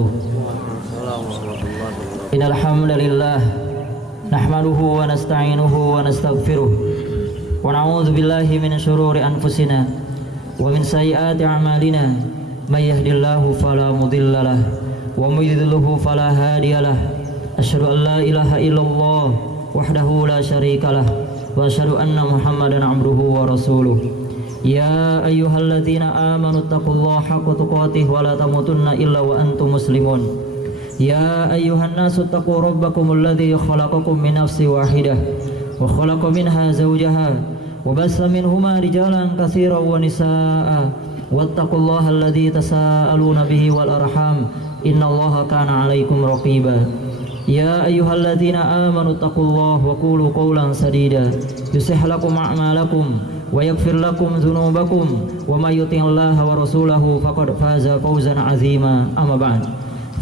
wabarakatuh. Innal hamdalillah nahmaduhu wa nasta'inuhu wa nastaghfiruh wa na'udzu billahi min syururi anfusina wa min sayyiati a'malina may yahdihillahu fala mudhillalah wa may yudhlilhu fala hadiyalah. Asyhadu an la ilaha illallah wahdahu la syarikalah wa asyhadu anna Muhammadan abduhu wa rasuluh. Ya ayyuhalladzina amanu taqullaha haqqa tuqatih wa la tamutunna illa wa antum muslimun. Ya ayyuhan nasu taqu rabbakumul ladzi khalaqakum min nafsin wahidah wa khalaqa minha zawjaha wa bassa minhuma rijalan katsiran wa nisaa'a wattaqullaha alladzi tasaaluna bihi wal arham innallaha kana 'alaikum raqiba. Ya ayyuhalladzina amanu taqullaha wa qulu qawlan sadida yuslih lakum a'malakum wa yaghfir lakum dhunubakum wa may yuti'illaha wa rasulahu faqad faza fawzan 'azima. Amma ba'd.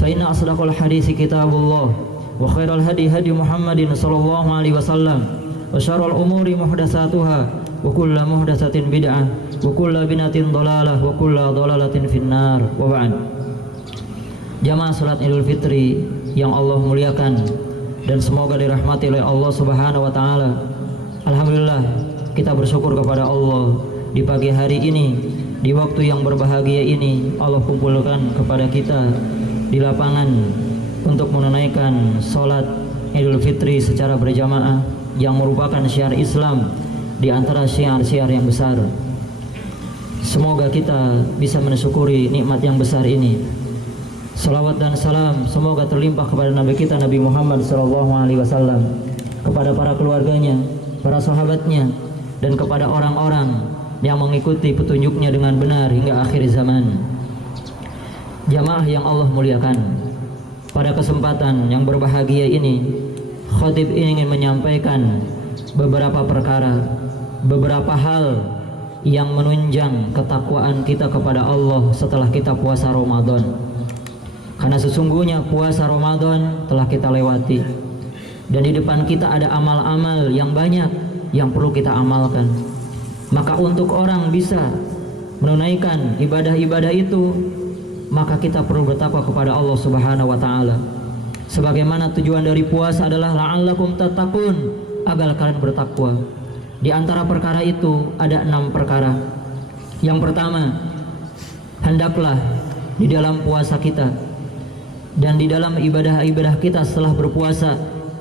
Fa inna asdaqal haditsi kitabullah wa khairal hadi hadi Muhammadin sallallahu alaihi wasallam wa syarrul umuri muhdatsatuha wa kullu muhdatsatin bid'ah wa kullu bid'atin dhalalah wa kullu dhalalatin finnar. Wa ba'd. Jamaah salat Idul Fitri yang Allah muliakan dan semoga dirahmati oleh Allah Subhanahu wa taala. Alhamdulillah, kita bersyukur kepada Allah di pagi hari ini, di waktu yang berbahagia ini Allah kumpulkan kepada kita di lapangan untuk menunaikan salat Idul Fitri secara berjamaah yang merupakan syiar Islam di antara syiar-syiar yang besar. Semoga kita bisa mensyukuri nikmat yang besar ini. Salawat dan salam semoga terlimpah kepada Nabi kita Nabi Muhammad SAW, kepada para keluarganya, para sahabatnya, dan kepada orang-orang yang mengikuti petunjuknya dengan benar hingga akhir zaman. Jamaah yang Allah muliakan, pada kesempatan yang berbahagia ini khatib ingin menyampaikan beberapa perkara, beberapa hal yang menunjang ketakwaan kita kepada Allah setelah kita puasa Ramadan. Karena sesungguhnya puasa Ramadan telah kita lewati dan di depan kita ada amal-amal yang banyak yang perlu kita amalkan. Maka untuk orang bisa menunaikan ibadah-ibadah itu, maka kita perlu bertakwa kepada Allah Subhanahu wa taala. Sebagaimana tujuan dari puasa adalah la'allakum tattaqun, agar kalian bertakwa. Di antara perkara itu ada 6 perkara. Yang pertama, hendaklah di dalam puasa kita dan di dalam ibadah-ibadah kita setelah berpuasa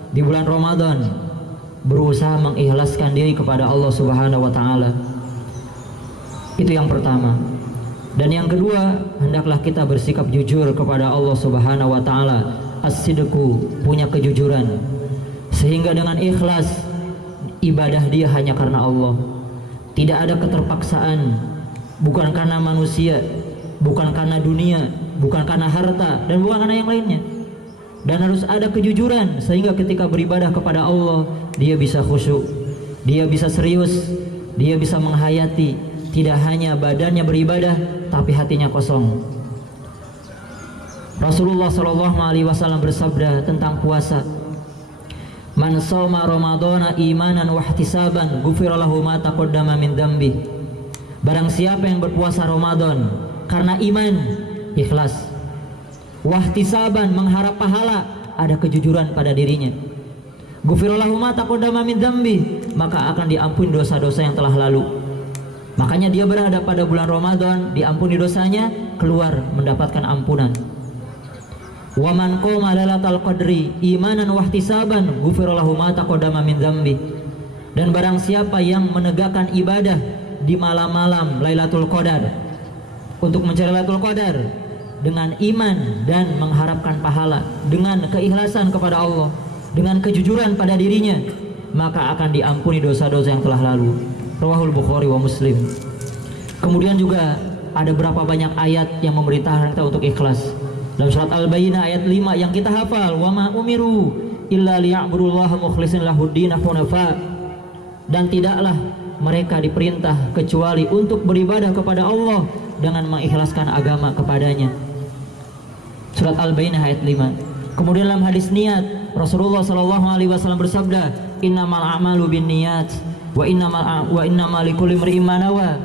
di bulan Ramadan berusaha mengikhlaskan diri kepada Allah Subhanahu wa taala. Itu yang pertama. Dan yang kedua, hendaklah kita bersikap jujur kepada Allah Subhanahu wa taala, as-sidqu, punya kejujuran, sehingga dengan ikhlas ibadah dia hanya karena Allah. Tidak ada keterpaksaan, bukan karena manusia, bukan karena dunia, bukan karena harta, dan bukan karena yang lainnya. Dan harus ada kejujuran sehingga ketika beribadah kepada Allah dia bisa khusyuk, dia bisa serius, dia bisa menghayati, tidak hanya badannya beribadah tapi hatinya kosong. Rasulullah SAW bersabda tentang puasa, man shoma ramadhana imanan wa ihtisaban ghufira lahu ma taqaddama min dzambi. Barang siapa yang berpuasa Ramadan karena iman, ikhlas, wahtisaban, mengharap pahala, ada kejujuran pada dirinya, ghufirallahu ma taqaddama min dzambi, maka akan diampuni dosa-dosa yang telah lalu. Makanya dia berada pada bulan Ramadan, diampuni dosanya, keluar mendapatkan ampunan. Wa man qama lailatal qadri imanan wahtisaban ghufirallahu ma taqaddama min dzambi. Dan barang siapa yang menegakkan ibadah di malam-malam Lailatul Qadar untuk mencari Lailatul Qadar dengan iman dan mengharapkan pahala, dengan keikhlasan kepada Allah, dengan kejujuran pada dirinya, maka akan diampuni dosa-dosa yang telah lalu. Rawahul Bukhari wa Muslim. Kemudian juga ada berapa banyak ayat yang memerintahkan kita untuk ikhlas. Dalam surat Al-Bayyinah ayat 5 yang kita hafal, wa ma umiru illa liya'budullaha mukhlishina lahud-din hunafa. Dan tidaklah mereka diperintah kecuali untuk beribadah kepada Allah dengan mengikhlaskan agama kepadanya. Surat Al-Bayyinah ayat 5. Kemudian dalam hadis niat Rasulullah SAW bersabda, innamal a'malu binniyat wa innamal likulli imri'in ma nawa.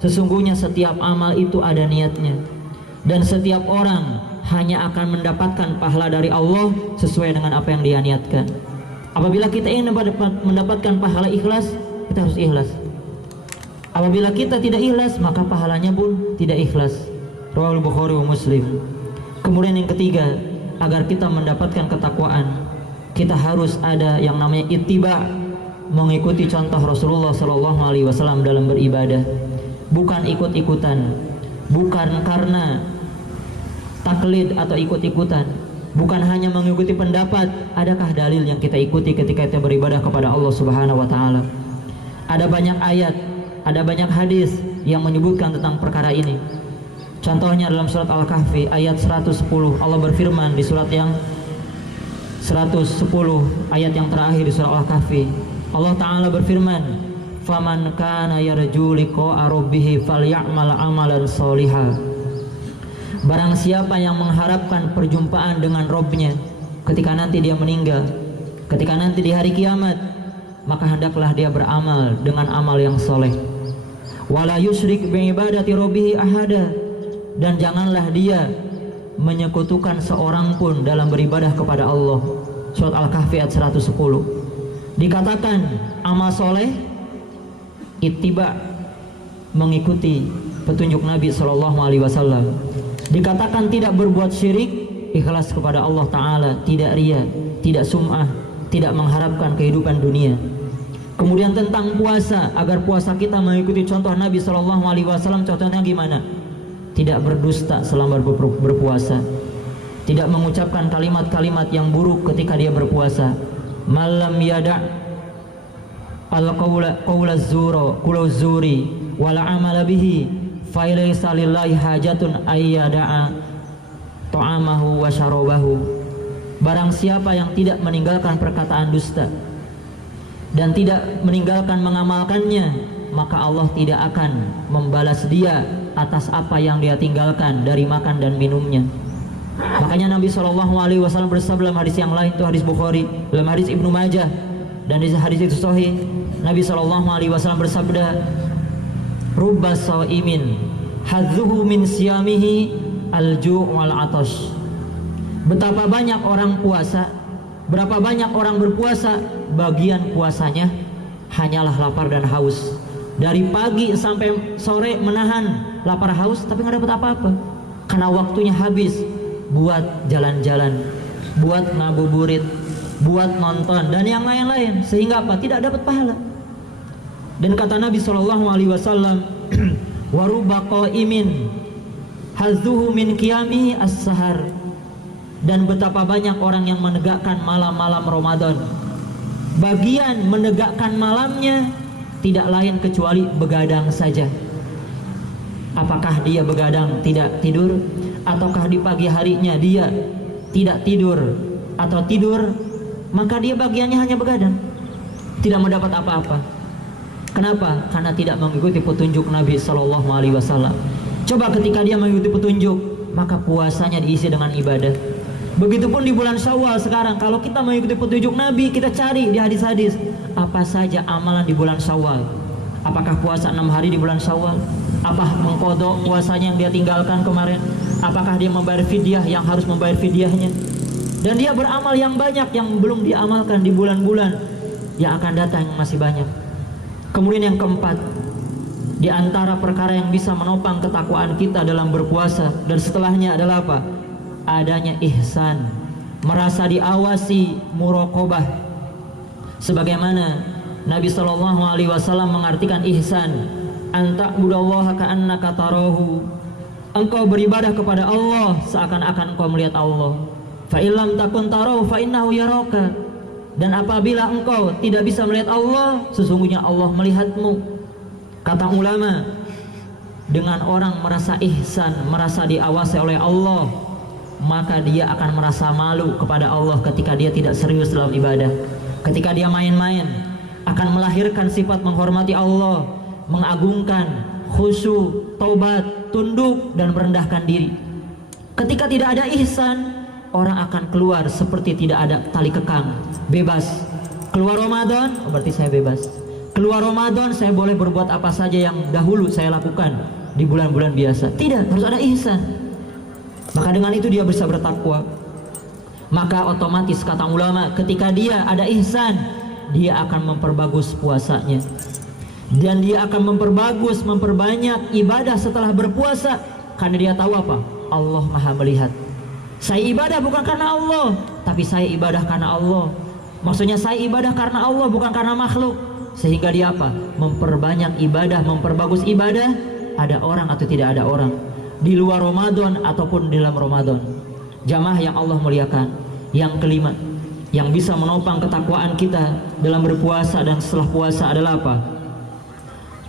Sesungguhnya setiap amal itu ada niatnya dan setiap orang hanya akan mendapatkan pahala dari Allah sesuai dengan apa yang dia niatkan. Apabila kita ingin mendapatkan pahala ikhlas, kita harus ikhlas. Apabila kita tidak ikhlas, maka pahalanya pun tidak ikhlas. Riwayat Bukhari wa Muslim. Kemudian yang ketiga, agar kita mendapatkan ketakwaan, kita harus ada yang namanya ittiba, mengikuti contoh Rasulullah SAW dalam beribadah. Bukan ikut-ikutan, bukan karena taklid atau ikut-ikutan, bukan hanya mengikuti pendapat. Adakah dalil yang kita ikuti ketika kita beribadah kepada Allah Subhanahu wa taala? Ada banyak ayat, ada banyak hadis yang menyebutkan tentang perkara ini. Contohnya dalam surat Al-Kahfi ayat 110, Allah berfirman di surat yang 110 ayat yang terakhir di surat Al-Kahfi. Allah taala berfirman, "Faman kana yarju liqa'a rabbih falyamal amalan sholihan." Barang siapa yang mengharapkan perjumpaan dengan Rabb-nya ketika nanti dia meninggal, ketika nanti di hari kiamat, maka hendaklah dia beramal dengan amal yang soleh. Wala yusyrik bi ibadati rabbih ahada, dan janganlah dia menyekutukan seorang pun dalam beribadah kepada Allah. Surat Al-Kahfi ayat 110. Dikatakan amal soleh, ittiba, mengikuti petunjuk Nabi SAW. Dikatakan tidak berbuat syirik, ikhlas kepada Allah Ta'ala, tidak ria, tidak sum'ah, tidak mengharapkan kehidupan dunia. Kemudian tentang puasa, agar puasa kita mengikuti contoh Nabi SAW. Contohnya gimana? Tidak berdusta selama berpuasa, tidak mengucapkan kalimat-kalimat yang buruk ketika dia berpuasa. Malam yada' al-qawla zuri wala amala bihi fa'ilaysa lillahi hajatun ayyada'a ta'amahu wa syarabahu. Barang siapa yang tidak meninggalkan perkataan dusta dan tidak meninggalkan mengamalkannya, maka Allah tidak akan membalas dia atas apa yang dia tinggalkan dari makan dan minumnya. Makanya Nabi SAW bersabda dalam hadis yang lain, itu hadis Bukhari, dalam hadis Ibnu Majah, dan di hadis itu sahih, Nabi SAW bersabda, "Rubba sha'imin hadzuhu min siyamihi al-ju' wal 'atash." Betapa banyak orang puasa, berapa banyak orang berpuasa, bagian puasanya hanyalah lapar dan haus. Dari pagi sampai sore menahan lapar haus, tapi nggak dapat apa-apa, karena waktunya habis buat jalan-jalan, buat ngabuburit, buat nonton dan yang lain-lain, sehingga apa? Tidak dapat pahala. Dan kata Nabi SAW, "Waruba qa'imin hazuhu min qiyamihi as-sahar." Dan betapa banyak orang yang menegakkan malam-malam Ramadan, bagian menegakkan malamnya tidak lain kecuali begadang saja. Apakah dia begadang tidak tidur, ataukah di pagi harinya dia tidak tidur atau tidur, maka dia bagiannya hanya begadang, tidak mendapat apa-apa. Kenapa? Karena tidak mengikuti petunjuk Nabi SAW. Coba ketika dia mengikuti petunjuk, maka puasanya diisi dengan ibadah. Begitupun di bulan Syawal sekarang, kalau kita mengikuti petunjuk Nabi, kita cari di hadis-hadis apa saja amalan di bulan Syawal. Apakah puasa 6 hari di bulan Syawal? Apa mengqadha puasanya yang dia tinggalkan kemarin? Apakah dia membayar fidyah yang harus membayar fidyahnya? Dan dia beramal yang banyak yang belum diamalkan di bulan-bulan yang akan datang, yang masih banyak. Kemudian yang keempat, di antara perkara yang bisa menopang ketakwaan kita dalam berpuasa dan setelahnya adalah apa? Adanya ihsan, merasa diawasi, muraqabah. Sebagaimana Nabi SAW mengartikan ihsan, anta'budallaha ka'annaka tarahu. Engkau beribadah kepada Allah seakan-akan engkau melihat Allah. Fa illam takun tarahu fa innahu yaraka. Dan apabila engkau tidak bisa melihat Allah, sesungguhnya Allah melihatmu. Kata ulama, dengan orang merasa ihsan, merasa diawasi oleh Allah, maka dia akan merasa malu kepada Allah ketika dia tidak serius dalam ibadah. Ketika dia main-main, akan melahirkan sifat menghormati Allah, mengagungkan, khusyuk, taubat, tunduk, dan merendahkan diri. Ketika tidak ada ihsan, orang akan keluar seperti tidak ada tali kekang, bebas. Keluar Ramadan, berarti saya bebas. Keluar Ramadan, saya boleh berbuat apa saja yang dahulu saya lakukan di bulan-bulan biasa. Tidak, harus ada ihsan. Maka dengan itu dia bisa bertakwa. Maka otomatis kata ulama, ketika dia ada ihsan, dia akan memperbagus puasanya, dan dia akan memperbanyak ibadah setelah berpuasa, karena dia tahu apa? Allah Maha melihat. Saya ibadah bukan karena Allah, tapi saya ibadah karena Allah. Maksudnya saya ibadah karena Allah, bukan karena makhluk. Sehingga dia apa? Memperbanyak ibadah, memperbagus ibadah. Ada orang atau tidak ada orang, di luar Ramadan ataupun di dalam Ramadan. Jamaah yang Allah muliakan, yang kelima yang bisa menopang ketakwaan kita dalam berpuasa dan setelah puasa adalah apa?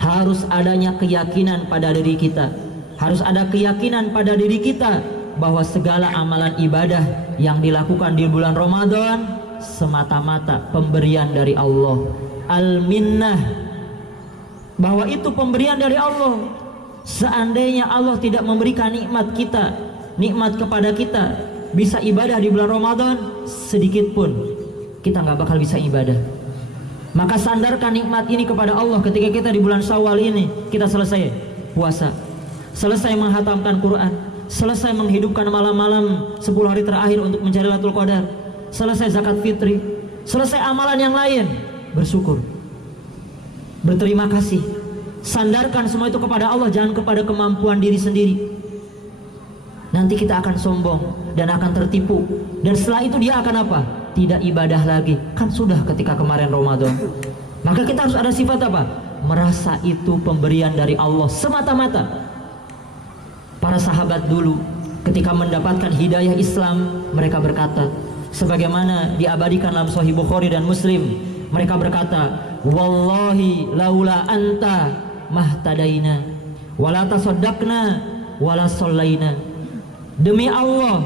Harus adanya keyakinan pada diri kita. Harus ada keyakinan pada diri kita bahwa segala amalan ibadah yang dilakukan di bulan Ramadan semata-mata pemberian dari Allah. Al-minnah, bahwa itu pemberian dari Allah. Seandainya Allah tidak memberikan nikmat kepada kita bisa ibadah di bulan Ramadan sedikit pun, kita nggak bakal bisa ibadah. Maka sandarkan nikmat ini kepada Allah ketika kita di bulan Syawal ini kita selesai puasa, selesai menghatamkan Quran, selesai menghidupkan malam-malam 10 hari terakhir untuk mencari Lailatul Qadar, selesai zakat fitri, selesai amalan yang lain, bersyukur, berterima kasih. Sandarkan semua itu kepada Allah, jangan kepada kemampuan diri sendiri. Nanti kita akan sombong dan akan tertipu, dan setelah itu dia akan apa? Tidak ibadah lagi. Kan sudah ketika kemarin Ramadan. Maka kita harus ada sifat apa? Merasa itu pemberian dari Allah semata-mata. Para sahabat dulu ketika mendapatkan hidayah Islam, mereka berkata, sebagaimana diabadikan dalam Sahih Bukhari dan Muslim, mereka berkata, wallahi laula anta mahtadaina wala tasaddaqna wala sallaina. Demi Allah,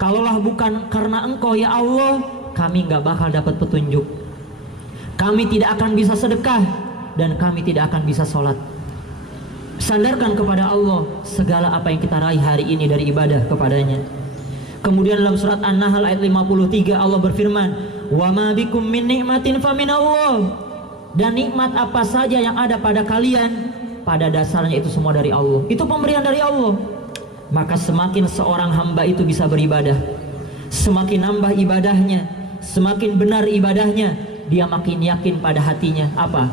kalaulah bukan karena engkau ya Allah, kami gak bakal dapat petunjuk, kami tidak akan bisa sedekah, dan kami tidak akan bisa sholat. Sandarkan kepada Allah segala apa yang kita raih hari ini dari ibadah kepadanya. Kemudian dalam surat An-Nahl ayat 53 Allah berfirman, wa ma bikum min ni'matin fa min Allah. Dan nikmat apa saja yang ada pada kalian, pada dasarnya itu semua dari Allah. Itu pemberian dari Allah. Maka semakin seorang hamba itu bisa beribadah, semakin nambah ibadahnya, semakin benar ibadahnya, dia makin yakin pada hatinya apa?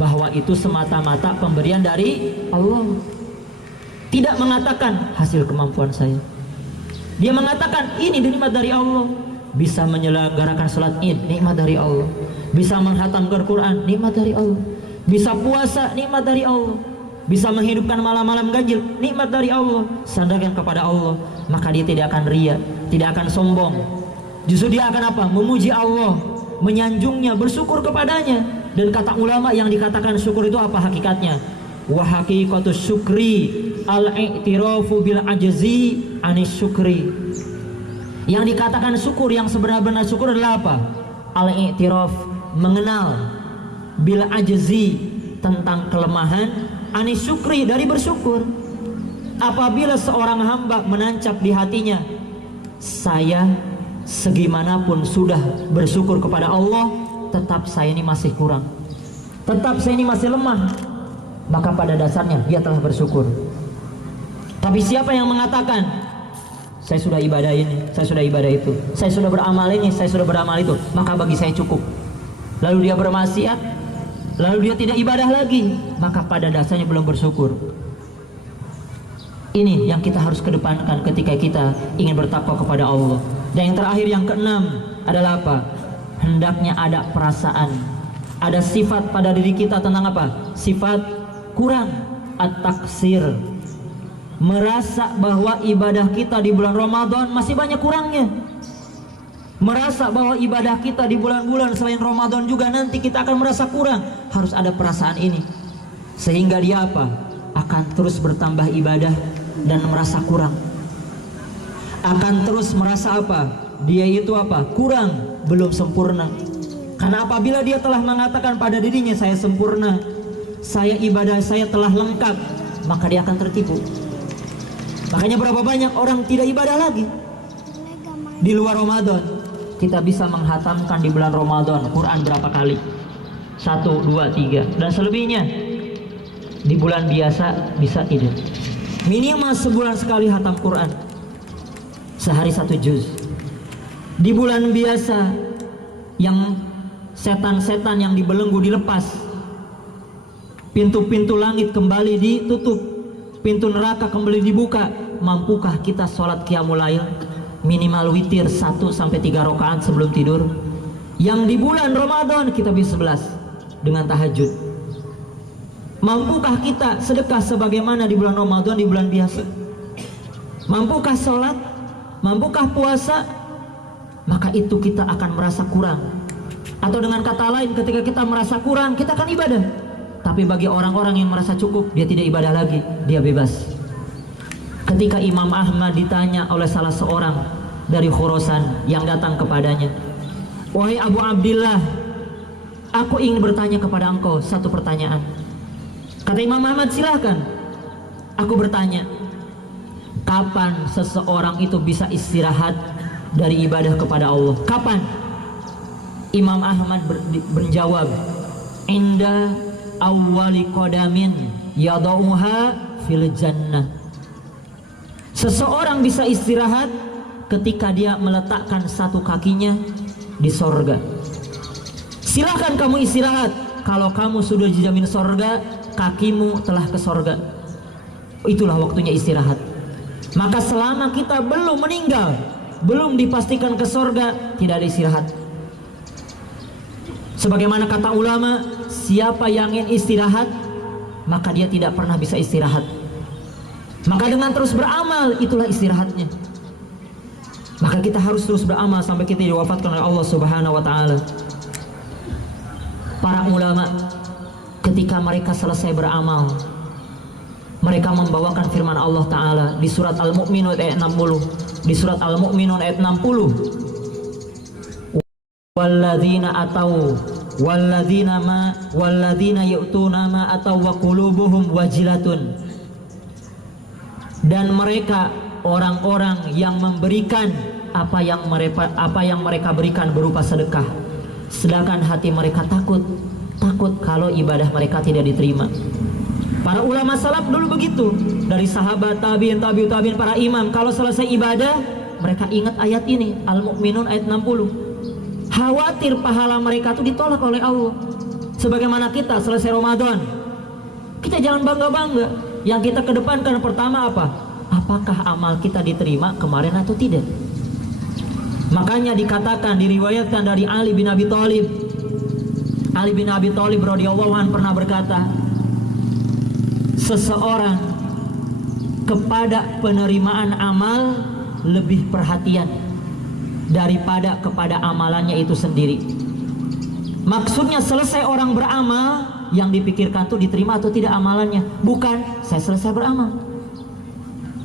Bahwa itu semata-mata pemberian dari Allah. Tidak mengatakan hasil kemampuan saya. Dia mengatakan ini nikmat dari Allah. Bisa menyelenggarakan salat Id, nikmat dari Allah. Bisa menghatamkan Quran, nikmat dari Allah. Bisa puasa, nikmat dari Allah. Bisa menghidupkan malam-malam ganjil, nikmat dari Allah. Sandarkan kepada Allah, maka dia tidak akan ria, tidak akan sombong. Justru dia akan apa? Memuji Allah, menyanjungnya, bersyukur kepadanya. Dan kata ulama, yang dikatakan syukur itu apa hakikatnya? Wa haqiqatus syukri al-i'tirafu bil ajzi anis syukri. Yang dikatakan syukur, yang sebenar-benar syukur adalah apa? Al-i'tiraf, mengenal, bil ajzi, tentang kelemahan, anis syukri, dari bersyukur. Apabila seorang hamba menancap di hatinya, saya segimanapun sudah bersyukur kepada Allah, tetap saya ini masih kurang, tetap saya ini masih lemah, maka pada dasarnya dia telah bersyukur. Tapi siapa yang mengatakan saya sudah ibadah ini, saya sudah ibadah itu, saya sudah beramal ini, saya sudah beramal itu, maka bagi saya cukup, lalu dia bermaksiat, lalu dia tidak ibadah lagi, maka pada dasarnya belum bersyukur. Ini yang kita harus kedepankan ketika kita ingin bertakwa kepada Allah. Dan yang terakhir, yang keenam adalah apa? Hendaknya ada perasaan, ada sifat pada diri kita tentang apa? Sifat kurang, at-taksir. Merasa bahwa ibadah kita di bulan Ramadan masih banyak kurangnya. Merasa bahwa ibadah kita di bulan-bulan selain Ramadan juga nanti kita akan merasa kurang. Harus ada perasaan ini, sehingga dia apa? Akan terus bertambah ibadah dan merasa kurang. Akan terus merasa apa? Dia itu apa? Kurang, belum sempurna. Karena apabila dia telah mengatakan pada dirinya saya sempurna, saya ibadah saya telah lengkap, maka dia akan tertipu. Makanya berapa banyak orang tidak ibadah lagi di luar Ramadan. Kita bisa menghatamkan di bulan Ramadan Quran berapa kali? 1, 2, 3 dan selebihnya. Di bulan biasa bisa tidak. Minimal sebulan sekali hatam Quran. sehari 1 juz. Di bulan biasa yang setan-setan yang dibelenggu dilepas, pintu-pintu langit kembali ditutup, pintu neraka kembali dibuka, mampukah kita sholat qiyamul lail minimal witir 1-3 rakaat sebelum tidur? Yang di bulan Ramadan kita bisa 11 dengan tahajud. Mampukah kita sedekah sebagaimana di bulan Ramadan di bulan biasa? Mampukah sholat? Mampukah puasa? Maka itu kita akan merasa kurang. Atau dengan kata lain, ketika kita merasa kurang, kita akan ibadah. Tapi bagi orang-orang yang merasa cukup, dia tidak ibadah lagi, dia bebas. Ketika Imam Ahmad ditanya oleh salah seorang dari Khurasan yang datang kepadanya, "Wahai Abu Abdillah, aku ingin bertanya kepada engkau satu pertanyaan." Kata Imam Ahmad, "Silahkan." Aku bertanya, kapan seseorang itu bisa istirahat dari ibadah kepada Allah? Kapan? Imam Ahmad menjawab, "Inda awwali qadamin yadauha fil jannah." Seseorang bisa istirahat ketika dia meletakkan satu kakinya di sorga. Silahkan kamu istirahat. Kalau kamu sudah dijamin sorga, kakimu telah ke sorga. Itulah waktunya istirahat. Maka selama kita belum meninggal, belum dipastikan ke sorga, tidak ada istirahat. Sebagaimana kata ulama, siapa yang ingin istirahat, maka dia tidak pernah bisa istirahat. Maka dengan terus beramal, itulah istirahatnya. Maka kita harus terus beramal sampai kita diwafatkan oleh Allah Subhanahu wa Ta'ala. Para ulama ketika mereka selesai beramal, mereka membawakan firman Allah Ta'ala di surat Al-Mu'minun ayat 60. Di surat Al-Mu'minun ayat 60, walladzina atau walladzina yu'tuna ma atau wa qulubuhum wajilatun. Dan mereka orang-orang yang memberikan apa yang mereka berikan berupa sedekah, sedangkan hati mereka takut kalau ibadah mereka tidak diterima. Para ulama salaf dulu begitu, dari sahabat, tabi'in, tabi'ut tabi'in, para imam, kalau selesai ibadah mereka ingat ayat ini, Al-Mu'minun ayat 60. Khawatir pahala mereka itu ditolak oleh Allah. Sebagaimana kita selesai Ramadan, kita jangan bangga-bangga. Yang kita kedepankan pertama apa? Apakah amal kita diterima kemarin atau tidak? Makanya dikatakan, diriwayatkan dari Ali bin Abi Thalib. Ali bin Abi Thalib radhiyallahu anhu pernah berkata, seseorang kepada penerimaan amal lebih perhatian daripada kepada amalannya itu sendiri. Maksudnya selesai orang beramal, yang dipikirkan tuh diterima atau tidak amalannya, bukan saya selesai beramal.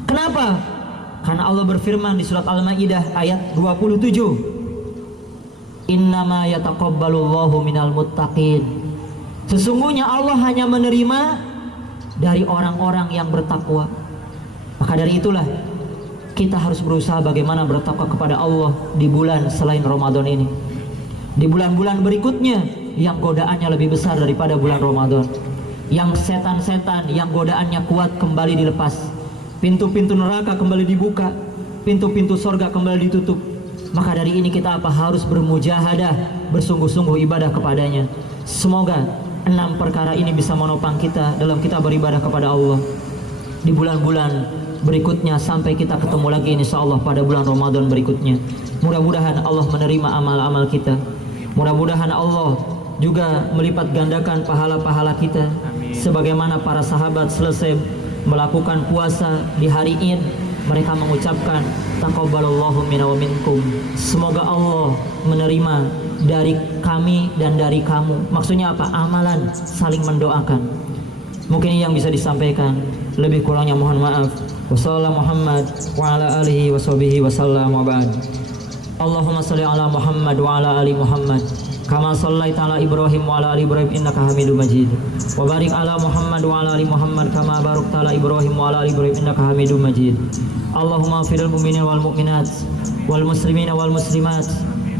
Kenapa? Karena Allah berfirman di surat Al-Maidah ayat 27, innama yataqabbalullahu minal muttaqin. Sesungguhnya Allah hanya menerima dari orang-orang yang bertakwa. Maka dari itulah kita harus berusaha bagaimana bertakwa kepada Allah di bulan selain Ramadan ini. Di bulan-bulan berikutnya yang godaannya lebih besar daripada bulan Ramadan, yang setan-setan yang godaannya kuat kembali dilepas, pintu-pintu neraka kembali dibuka, pintu-pintu sorga kembali ditutup. Maka dari ini kita harus bermujahadah, bersungguh-sungguh ibadah kepadanya. Semoga 6 perkara ini bisa menopang kita dalam kita beribadah kepada Allah di bulan-bulan berikutnya sampai kita ketemu lagi insyaallah pada bulan Ramadan berikutnya. Mudah-mudahan Allah menerima amal-amal kita. Mudah-mudahan Allah juga melipat gandakan pahala-pahala kita. Amin. Sebagaimana para sahabat selesai melakukan puasa di hari Id, mereka mengucapkan taqabbalallahu minna wa minkum. Semoga Allah menerima dari kami dan dari kamu. Maksudnya apa? Amalan, saling mendoakan. Mungkin ini yang bisa disampaikan. Lebih kurangnya mohon maaf. Wassalamualaikum Muhammad wa ala alihi washabihi wasallam wa ba'd. Allahumma salli ala Muhammad wa ala ali Muhammad kama shallaita ala Ibrahim wa ala ali Ibrahim innaka Hamidum Majid. Wa barik ala Muhammad wa ala ali Muhammad kama barakta ala Ibrahim wa ala ali Ibrahim innaka Hamidum Majid. Allahumma firil mu'minin wal mu'minat wal muslimin wal muslimat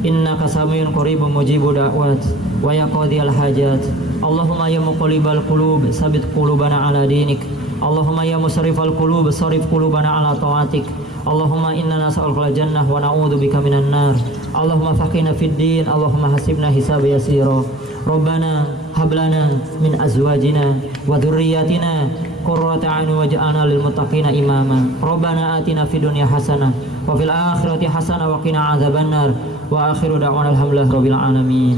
innaka samiyun qaribun mujibud da'wat wa ya qadiyal hajat. Allahumma ya muqallibal qulub sabit qulubana ala dinik. Allahumma ya musarrifal qulub sarif qulubana ala taatik. Allahumma inna nas'aluka al-jannah wa na'udzubika minan nar. Allahumma faqihna fid din, Allahumma hasibna hisaba yasira. Rabbana hab lana min azwajina wa dhurriyyatina qurrata a'yun waj'alna lil muttaqina imama. Rabbana atina fid dunya hasanah wa fil akhirati hasanah wa qina adzabannar. Wa akhiru da'wana alhamdulillahi rabbil alamin.